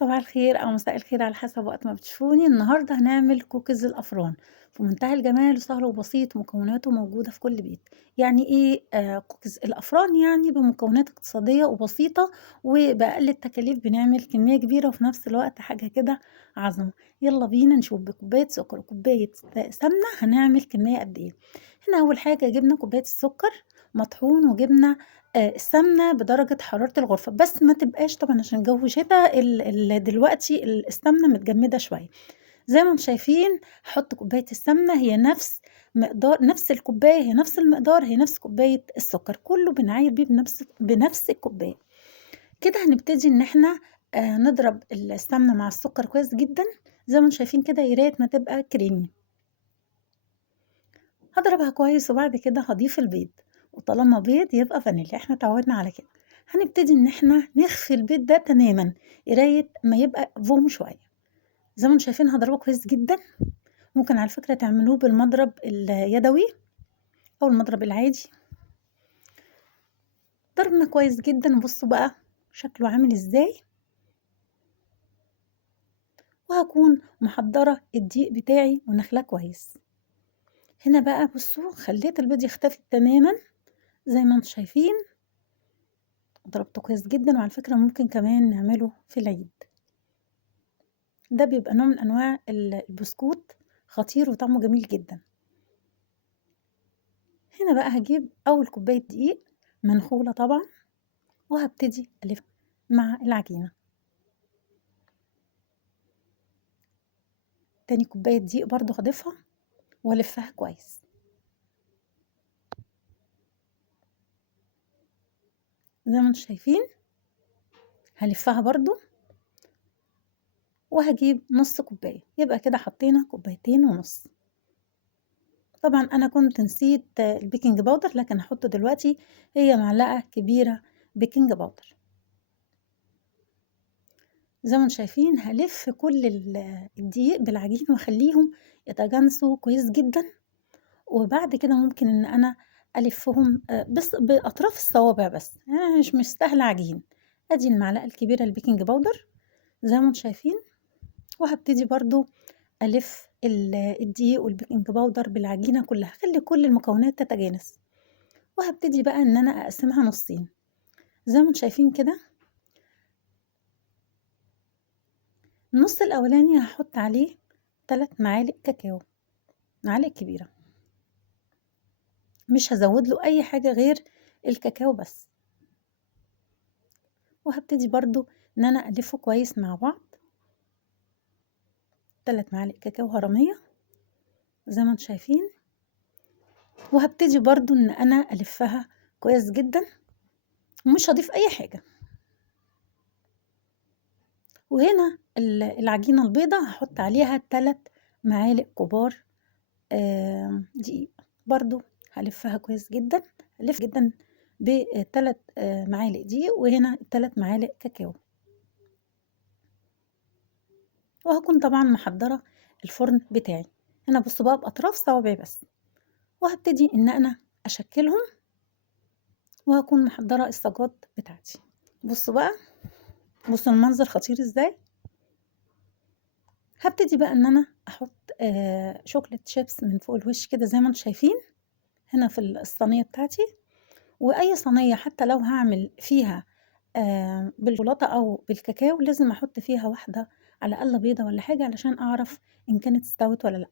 صباح الخير أو مساء الخير على حسب وقت ما بتشوفوني، النهارده هنعمل كوكيز الأفران في منتهى الجمال وسهل وبسيط ومكوناته موجودة في كل بيت. يعني إيه كوكيز الأفران؟ يعني بمكونات اقتصادية وبسيطة وبأقل التكاليف بنعمل كمية كبيرة وفي نفس الوقت حاجة كده عظمة. يلا بينا نشوف بكوباية سكر وكوباية سمنة هنعمل كمية قد إيه. هنا أول حاجة جبنا كوباية السكر مطحون وجبنا السمنة بدرجة حرارة الغرفة، بس ما تبقاش طبعًا عشان الجو شتا دلوقتي السمنة متجمدة شوية، زي ما أنتم شايفين هاحط كوباية السمنة هي نفس الكوباية هي نفس المقدار هي نفس كوباية السكر، كله بنعاير بيه بنفس الكوباية. كده هنبتدي إن إحنا نضرب السمنة مع السكر كويس جدًا، زي ما أنتم شايفين كده يا ريت ما تبقى creamy. هاضربها كويس وبعد كده هاضيف البيض، وطالما بيض يبقى فانيليا، إحنا اتعودنا على كده. هنبتدي إن إحنا نخفي البيض ده تمامًا، قراية ما يبقى فوم شوية. زي ما أنتم شايفين هاضربه كويس جدًا، ممكن على فكرة تعملوه بالمضرب اليدوي أو المضرب العادي. ضربنا كويس جدًا، بصوا بقى شكله عامل إزاي، وهاكون محضرة الدقيق بتاعي ونخلاه كويس. هنا بقى بصوا خليت البيض يختفي تمامًا زي ما أنتم شايفين. ضربته كويس جدًا، وعلى فكرة ممكن كمان نعمله في العيد. ده بيبقى نوع من أنواع البسكوت خطير وطعمه جميل جدًا. هنا بقى هاجيب أول كوباية دقيق منخولة طبعًا، وهابتدي ألِف مع العجينة. تاني كوباية دقيق برضه هاضيفها وألفها كويس. زي ما أنتم شايفين هالفها برضه، وهاجيب نُص كوباية، يبقى كده حطينا كوبايتين ونُص. طبعًا أنا كنت نسيت البيكنج باودر لكن هاحطه دلوقتي، هي معلقة كبيرة بيكنج باودر. زي ما أنتم شايفين هالِف كل الدقيق بالعجين واخلّيهم يتجانسوا كويس جدًا، وبعد كده ممكن إن أنا ألفّهم بأطراف الصوابع بس، يعني أنا مش مستاهلة عجين. أدي المعلقة الكبيرة البيكنج باودر زي ما أنتم شايفين، وهابتدي برضه ألِف الدقيق والبيكنج باودر بالعجينة كلّها، أخلّي كل المكونات تتجانس، وهابتدي بقى إن أنا أقسّمها نُصّين. زي ما أنتم شايفين كده النُص الأولاني هاحط عليه 3 معالق كاكاو، معالق كبيرة. مش هازوّد له أي حاجة غير الكاكاو بس، وهابتدي برضه إن أنا ألِفّه كويس مع بعض. 3 معالق كاكاو هرمية زي ما أنتم شايفين، وهابتدي برضه إن أنا ألفّها كويس جدًا، ومش هاضيف أي حاجة. وهنا العجينة البيضا هاحط عليها 3 معالق كبار دقيق، برضه هالفّها كويس جدًا، هالِف جدًا ب3 معالق دقيق، وهنا 3 معالق كاكاو. وهاكون طبعًا محضّرة الفرن بتاعي. هنا بُصّوا بقى بأطراف صوابعي بس، وهابتدي إن أنا أشكّلهم، وهاكون محضّرة الصاجات بتاعتي. بُصّوا بقى، بُصّوا المنظر خطير إزاي. هابتدي بقى إن أنا أحط chocolate chips من فوق الوش كده زي ما أنتم شايفين، هنا في الصينية بتاعتي. وأي صينية حتى لو هاعمل فيها بالشوكولاتة أو بالكاكاو لازم أحط فيها واحدة على الأقل بيضة والّا حاجة علشان أعرف إن كانت استوت والّا لأ.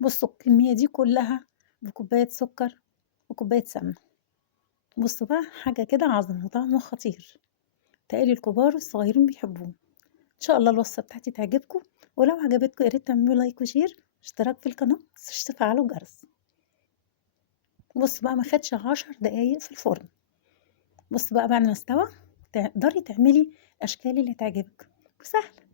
بُصّوا الكمية دي كلّها بكوباية سكر وكوباية سمنة. بُصّوا بقى حاجة كده عظمة وطعمه خطير، بيتهيأ لي الكبار والصغيرين بيحبوه. إن شاء الله الوصفة بتاعتي تعجبكم، ولو عجبتكم يا ريت تعملوا لايك وشير واشتراك في القناة، ما تنسوش تفعلوا الجرس. بُصّوا بقى ما خدش 10 دقايق في الفرن. بُصّوا بقى بعد ما استوى تقدري تعملي الأشكال اللي تعجبِك، وسهلة.